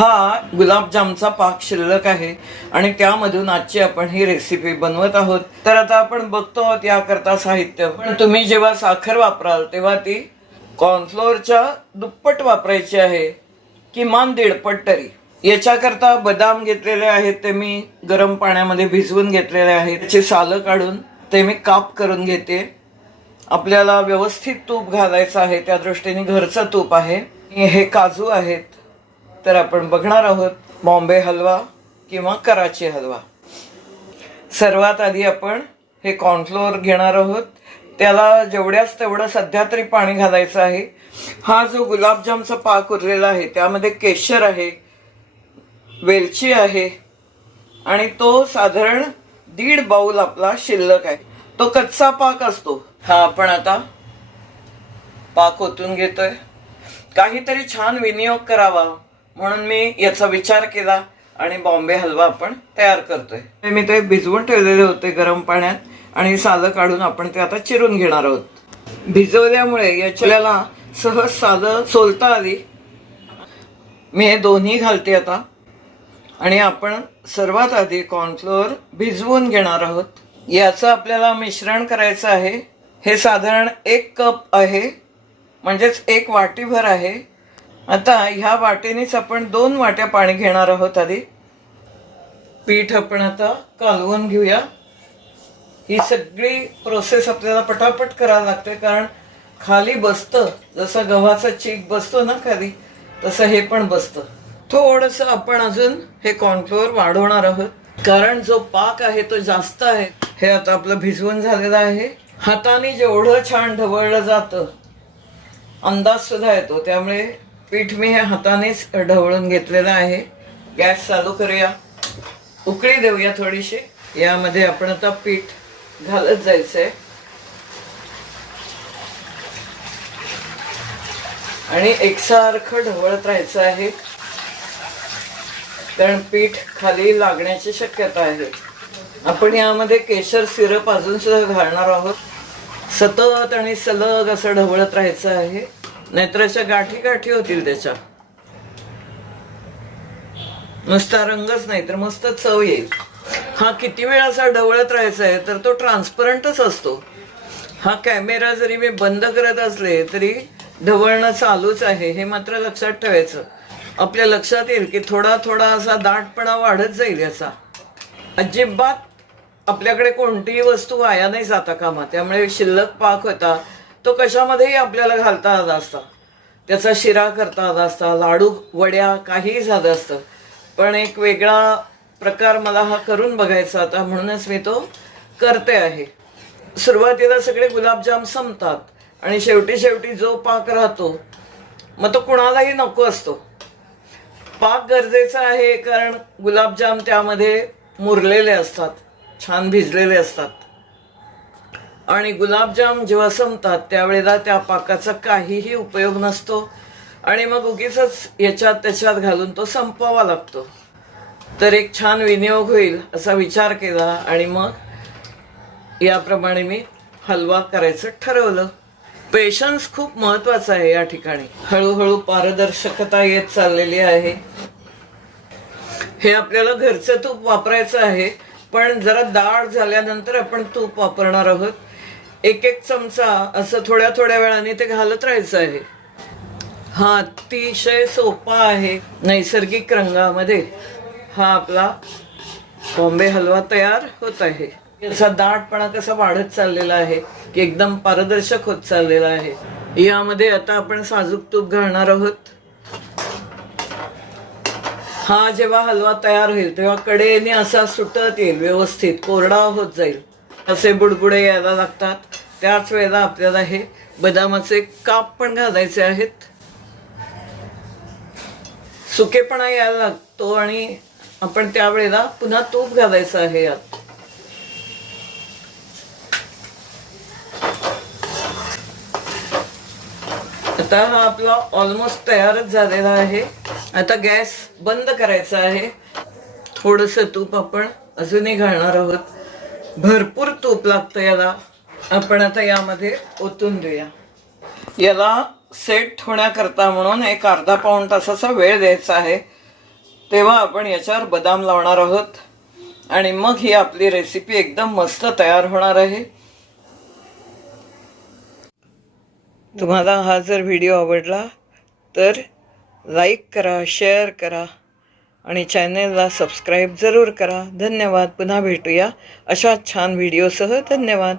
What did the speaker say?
हा गुलाबजामचा पाक शिल्लक आहे आणि त्यामधून आजची आपण ही रेसिपी बनवत आहोत. तर आता आपण बघतो आहोत याकरता साहित्य. पण तुम्ही जेव्हा साखर वापराल तेव्हा ती कॉर्नफ्लोअरच्या दुप्पट वापरायची आहे किमान दीडपट तरी. याच्याकरता बदाम घेतलेले आहेत ते मी गरम पाण्यामध्ये भिजवून घेतलेले आहेत. त्याची सालं काढून ते मी काप करून घेते. आपल्याला व्यवस्थित तूप घालायचं आहे त्या दृष्टीने घरचं तूप आहे. हे काजू आहेत तर आपण बघणार आहोत बॉम्बे हलवा किंवा कराची हलवा. सर्वात आधी आपण हे कॉर्नफ्लोअर घेणार आहोत. त्याला जेवढ्याच तेवढं सध्या तरी पाणी घालायचं आहे. हा जो गुलाबजामचा पाक उरलेला आहे त्यामध्ये केशर आहे वेलची आहे आणि तो साधारण दीड बाऊल आपला शिल्लक आहे. तो कच्चा पाक असतो. हा आपण आता पाक ओतून घेतोय. काहीतरी छान विनियोग करावा. म्हणून मी याचा विचार केला आणि बॉम्बे हलवा आपण तयार करतोय. ते मी ते भिजवून ठेवलेले होते गरम पाण्यात आणि सालं काढून आपण ते आता चिरून घेणार आहोत. भिजवल्यामुळे याच्याला सहज सालं सोलता आली. मी हे दोन्ही घालते आता. आणि आपण सर्वात आधी कॉर्नफ्लोअर भिजवून घेणार आहोत. याचं आपल्याला मिश्रण करायचं आहे. हे साधारण एक कप आहे. म्हणजेच एक वाटीभर आहे. आता ह्या वाटेनेच आपण दोन वाट्या पाणी घेणार आहोत आधी. पीठ आपण आता कालवून घेऊया. ही सगळी प्रोसेस आपल्याला पटापट करायला लागते कारण खाली बसतं. जसं गव्हाचा चीक बसतो ना खाली तसं हे पण बसतं. थोडंसं आपण अजून हे कॉर्नफ्लोअर वाढवणार आहोत. कारण जो पाक आहे तो जास्त आहे. हे आता आपलं भिजवून झालेलं आहे. हाताने जेवढं छान ढवळलं जातं अंदाज सुद्धा येतो. त्यामुळे पीठ मी हे हातानेच ढवळून घेतलेलं आहे. गॅस चालू करूया. उकळी देऊया थोडीशी. यामध्ये आपण आता पीठ घालत जायचंय. आणि एकसारखं ढवळत राहायचं आहे. कारण पीठ खाली लागण्याची शक्यता आहे. आपण यामध्ये केशर सिरप अजून सुद्धा घालणार आहोत. सतत आणि सलग असं ढवळत राहायचं आहे. नाहीतर अशा गाठी गाठी होतील त्याच्या. नुसता रंगच नाही तर मस्त चव येईल. हा किती वेळ असा ढवळत राहायचा आहे तर तो ट्रान्सपरंटच असतो. हा कॅमेरा जरी मी बंद करत असले तरी ढवळणं चालूच आहे हे मात्र लक्षात ठेवायचं. आपल्या लक्षात येईल की थोडा थोडा असा दाटपणा वाढत जाईल याचा. अजिबात आपल्याकडे कोणतीही वस्तू वाया नाही जाता कामा त्यामुळे शिल्लक पाक होता तो कशामध्येही आपल्याला घालता आला असता. त्याचा शिरा करता आला असता लाडू वड्या काहीही झालं असतं. पण एक वेगळा प्रकार मला हा करून बघायचा होता म्हणूनच मी तो करते आहे. सुरुवातीला सगळे गुलाबजाम संपतात आणि शेवटी शेवटी जो पाक राहतो मग तो कुणालाही नको असतो. पाक गरजेचा आहे कारण गुलाबजाम त्यामध्ये मुरलेले असतात छान भिजलेले असतात. आणि गुलाबजाम जेव्हा संपतात त्यावेळेला त्या पाकाचा काहीही उपयोग नसतो. आणि मग उगीच याच्यात त्याच्यात घालून तो संपवावा लागतो. तर एक छान विनियोग होईल असा विचार केला आणि मग याप्रमाणे मी हलवा करायचं ठरवलं. पेशन्स खूप महत्त्वाचा आहे या ठिकाणी. हळूहळू पारदर्शकता येत चाललेली आहे. हे आपल्याला घरचं तूप वापरायचं आहे पण जरा दाळ झाल्यानंतर आपण तूप वापरणार आहोत. एक एक चमचा असं थोड्या थोड्या वेळाने ते घालत राहायचं आहे. हा अतिशय सोपा आहे नैसर्गिक रंगामध्ये. हा आपला बॉम्बे हलवा तयार होत आहे. याचा दाटपणा कसा वाढत चाललेला आहे की एकदम पारदर्शक होत चाललेला आहे. यामध्ये आता आपण साजूक तूप घालणार आहोत. हा जेव्हा हलवा तयार होईल तेव्हा कडेने असा सुटत येईल व्यवस्थित कोरडा होत जाईल. असे बुडबुडे यायला लागतात. त्याच वेळेला आपल्याला हे बदामाचे काप पण घालायचे आहेत. सुकेपणा यायला लागतो आणि आपण त्यावेळेला पुन्हा तूप घालायचं आहे यात. आता हा आपला ऑलमोस्ट तयारच झालेला आहे. आता गॅस बंद करायचा आहे. थोडस तूप आपण अजूनही घालणार आहोत. भरपूर तूप लागतं याला. आपण आता यामध्ये ओतून देऊया. याला सेट होण्याकरता म्हणून एक अर्धा पाऊण तासाचा वेळ द्यायचा आहे. तेव्हा आपण याच्यावर बदाम लावणार आहोत. आणि मग ही आपली रेसिपी एकदम मस्त तयार होणार आहे. तुम्हाला हा जर व्हिडिओ आवडला तर लाईक करा शेअर करा. आणि चॅनेलला सबस्क्राईब जरूर करा. धन्यवाद. पुन्हा भेटूया. अशा छान व्हिडिओसह धन्यवाद.